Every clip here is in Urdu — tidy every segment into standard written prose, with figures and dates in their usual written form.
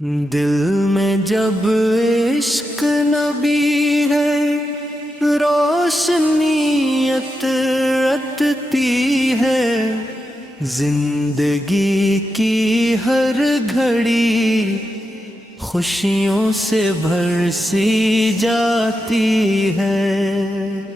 دل میں جب عشق نبی ہے روشنیت رتتی ہے، زندگی کی ہر گھڑی خوشیوں سے بھرسی جاتی ہے۔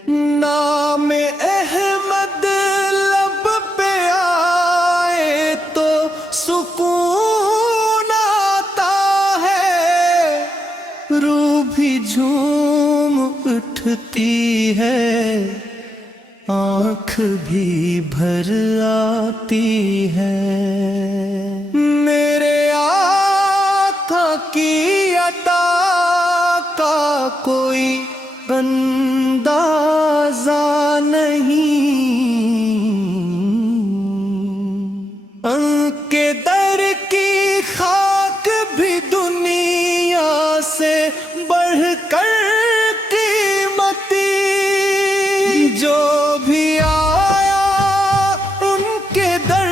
نام احمد لب پہ آئے تو سکون آتا ہے، روح بھی جھوم اٹھتی ہے، آنکھ بھی بھر آتی ہے۔ میرے آقا کی عطا کا کوئی اندازہ نہیں، ان کے در کی خاک بھی دنیا سے بڑھ کر قیمتی، جو بھی آیا ان کے در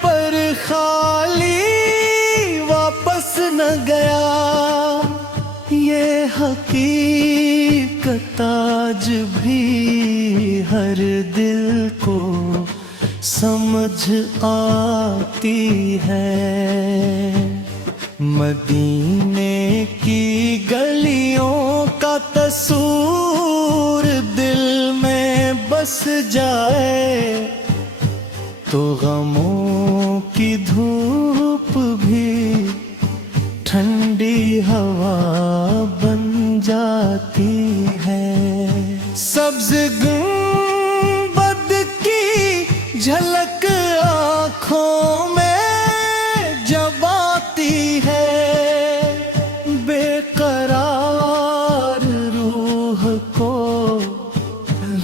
پر خالی واپس نہ گیا، یہ حقیقت آج بھی ہر دل کو سمجھ آتی ہے۔ مدینے کی گلیوں کا تصور دل میں بس جائے تو غموں کی دھوپ بھی ٹھنڈی ہوا بن جاتی ہے۔ سبز گنبد کی جھلک آنکھوں میں جب آتی ہے، بے قرار روح کو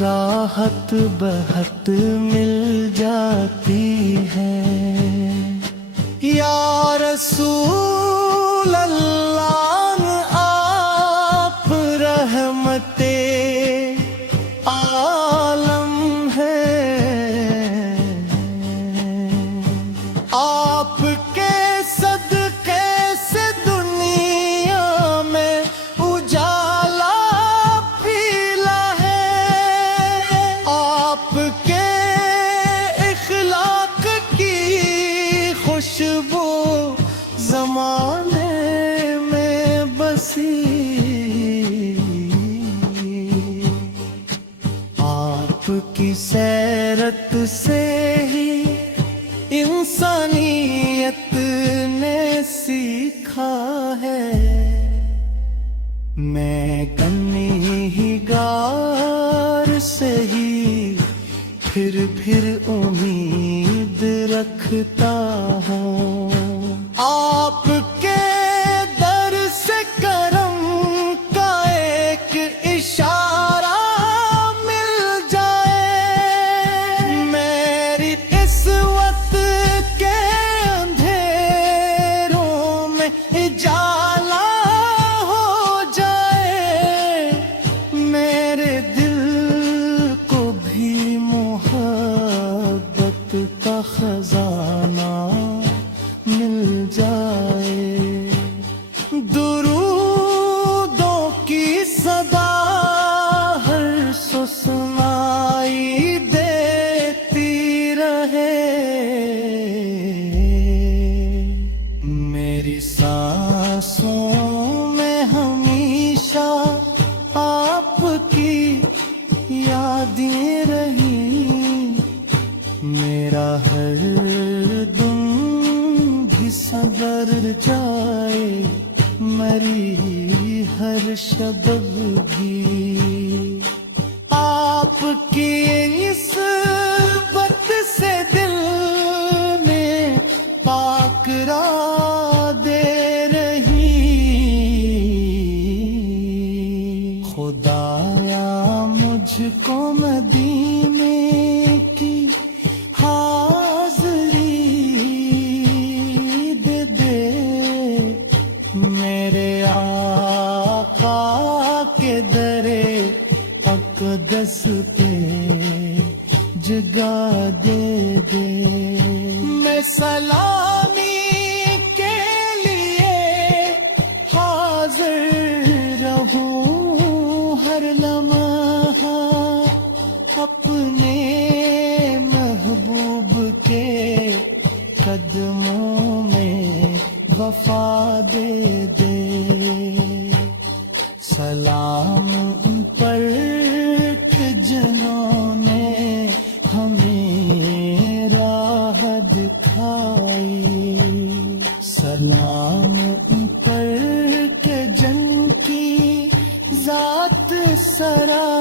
راحت بہت مل جاتی ہے۔ یا رسول اللہ آپ رحمت عالم ہیں، آپ کے صدقے سے دنیا میں اجالا پھیلا ہے، آپ کے اخلاق کی خوشبو زمانے میں بسی، آپ کی سیرت سے ہی انسانیت نے سیکھا ہے۔ میں گنہگار سے ہی پھر امید رکھتا ہوں، آپ کے در سے کرم کا ایک اشارہ مل جائے، میری قسمت کے اندھیروں میں اجالا ہو جائے، میرے دل کو بھی محبت کا خزانہ مل جائے۔ درودوں کی صدا ہر سو سنائی دیتی رہے، میری سانسوں میں ہمیشہ آپ کی یادیں رہی، میرا ہر دن بھی سنور جائے، مری ہر شب بھی آپ کی نسبت سے دل میں پاک را دے رہی، خدایا مجھ کو مدینے کی حاضری دے دے، میرے آقا کے در اقدس پہ جگہ دے دے۔ میں سلامی کے لیے وفا دے دے سلام ان پر کہ جنہوں نے ہمیں راہ دکھائی سلام ان پر کہ جن کی ذات سرا